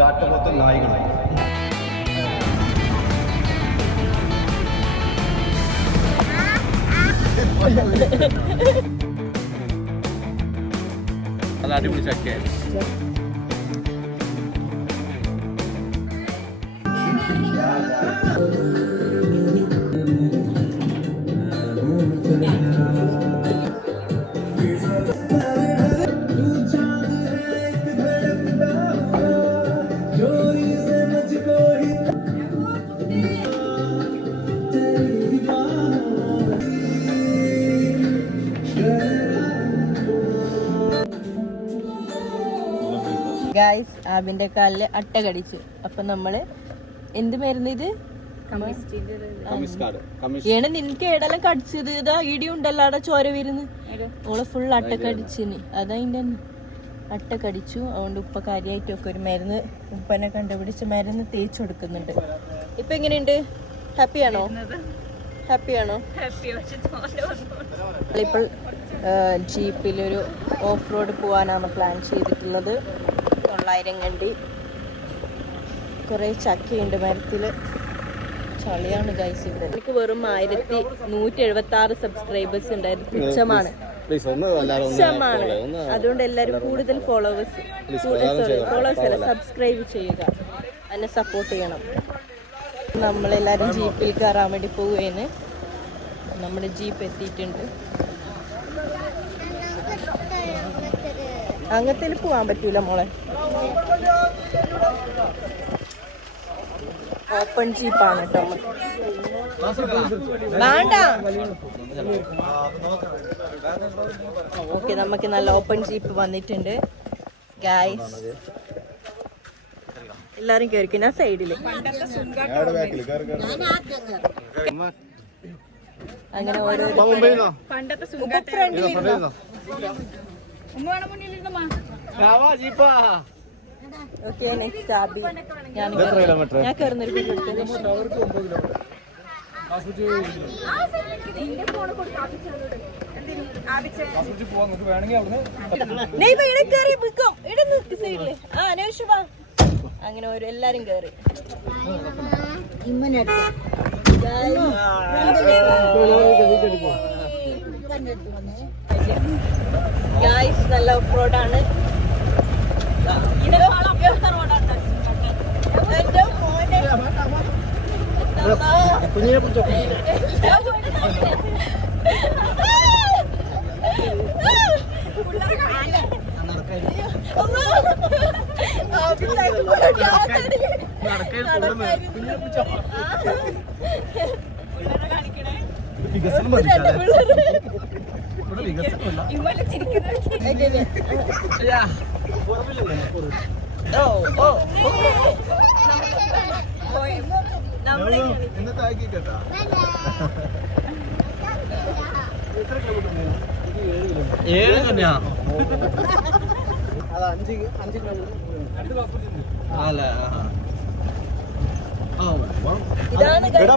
കാട്ട് മൊത്തം നായികളായി. അത് അടിപൊളി ചക്കയായി. ഗായ്സ് ആബിന്റെ കാലില് അട്ട കടിച്ചു. അപ്പൊ നമ്മള് എന്ത് മരുന്ന് ഇത് ഏണ നിനക്ക് ഏടെല്ലാം കടിച്ചത്? ഇതാ ഇടി ഉണ്ടല്ലോ അവിടെ ചോര വരുന്നു. ഓള് ഫുൾ അട്ട കടിച്ചിന്. അതതിന്റെ അട്ട കടിച്ചു. അതുകൊണ്ട് ഉപ്പ കാര്യമായിട്ടൊക്കെ ഒരു മരുന്ന് ഉപ്പനെ കണ്ടുപിടിച്ച് മരുന്ന് തേച്ച് കൊടുക്കുന്നുണ്ട്. ഇപ്പൊ എങ്ങനെയുണ്ട്? ഹാപ്പിയാണോ? ഹാപ്പിയാണോ? ഇപ്പോൾ ജീപ്പിലൊരു ഓഫ് റോഡ് പോകാനാണ് പ്ലാൻ ചെയ്തിട്ടുള്ളത്. 900 കണ്ടി കുറേ ചക്കയുണ്ട് മരത്തിൽ. ചളിയാണ് ഗൈസ് ഇവിടെ. എനിക്ക് വെറും 1176 സബ്സ്ക്രൈബേഴ്സ് ഉണ്ടായിരുന്നു. തുച്ഛമാണ്. അതുകൊണ്ട് എല്ലാവരും കൂടുതൽ ഫോളോവേഴ്സ് അല്ല സബ്സ്ക്രൈബ് ചെയ്യുക, എന്നെ സപ്പോർട്ട് ചെയ്യണം. നമ്മളെല്ലാവരും ജീപ്പിൽ കയറാൻ വേണ്ടി പോവുകയാണ്. നമ്മുടെ ജീപ്പ് എത്തിയിട്ടുണ്ട്. അങ്ങനത്തേൽ പോവാൻ പറ്റൂല മോളെ. ഓപ്പൺ ജീപ്പാണ് കേട്ടോ. വേണ്ട. ഓക്കെ, നമുക്ക് നല്ല ഓപ്പൺ ജീപ്പ് വന്നിട്ടുണ്ട് ഗായ്സ്. എല്ലാരും കേറിക്കുന്ന സൈഡില്. അങ്ങനെ ഓരോ ഓക്കെ. നെക്സ്റ്റ് ആബി. ഞാൻ കയറുന്നൊരു അങ്ങനെ ഒരു എല്ലാരും കേറി. ഗായ്സ് നല്ല ഓഫ് റോഡാണ്.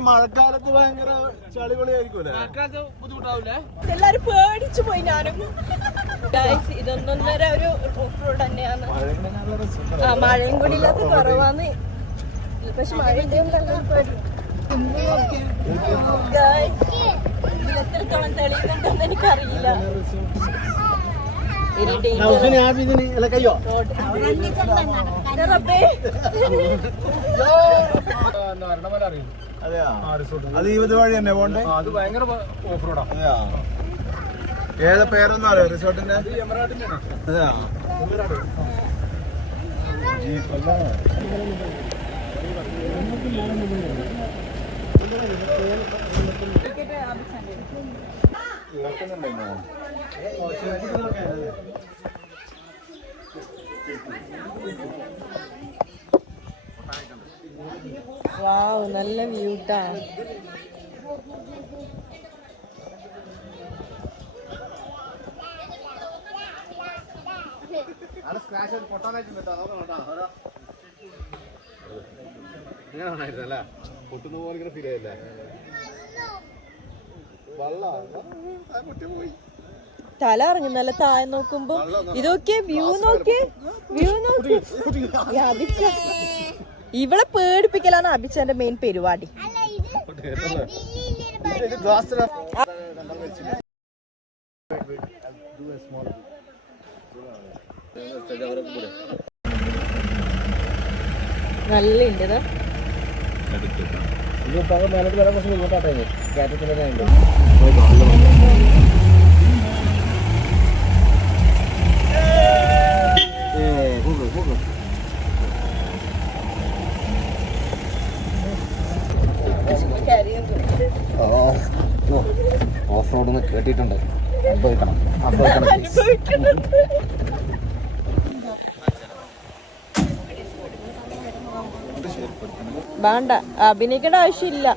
മഴക്കാലത്ത് ഭയങ്കര ചളിപൊളിയായിരിക്കും. എല്ലാരും പേടിച്ചു പോയി. ഞാനും ഇതൊന്നൊന്നര ഒരു ഓഫ് റോഡ് തന്നെയാണ്. മഴയും കൂടി ഇല്ലാത്ത കുറവാന്ന്. പക്ഷെ മഴ എത്രത്തോളം തെളിയുന്നുണ്ടെന്ന് എനിക്കറിയില്ല. അത് ഈ വഴി തന്നെ പോണ്ടേ? അത് ഭയങ്കര ഓഫ് റോഡാ. ഏതാ പേരൊന്നും അറിയോ റിസോർട്ടിന്റെ? അതെയാ. വാവ്, നല്ല വ്യൂട്ടാ. ഇങ്ങനെ പൊട്ടുന്ന പോലെ ഇങ്ങനെ ഫീൽ ചെയ്യല്ലേ? തല ഇറങ്ങി നല്ല താഴെ നോക്കുമ്പോ ഇതൊക്കെ വ്യൂ നോക്കി അഭിച്ച ഇവളെ പേടിപ്പിക്കലാണ് അഭിച്ചന്റെ മെയിൻ പരിപാടി. നല്ല ഉണ്ട് ഓഫ് റോഡ് കേട്ടിട്ടുണ്ട്. വേണ്ട, അഭിനയിക്കേണ്ട ആവശ്യമില്ല.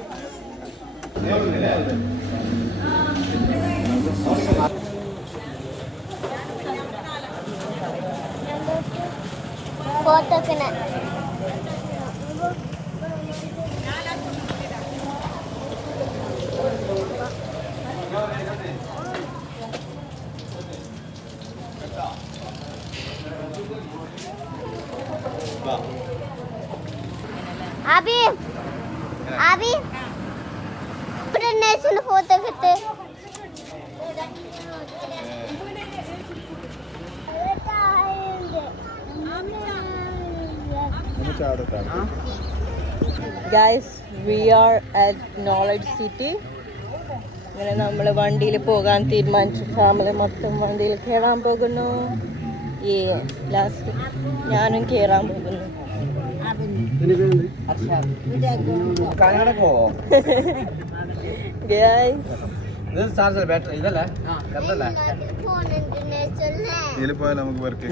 Abi, Abi, international photo kita. Guys, we are at Knowledge City. ഇങ്ങനെ നമ്മൾ വണ്ടിയിൽ പോകാൻ തീരുമാനിച്ചു. ഫാമിലി മൊത്തം വണ്ടിയിൽ കയറാൻ പോകുന്നു. ലാസ്റ്റ് ഞാനും കയറാൻ പോകുന്നു. ഇതിൽ പോയാൽ നമുക്ക് വർക്ക്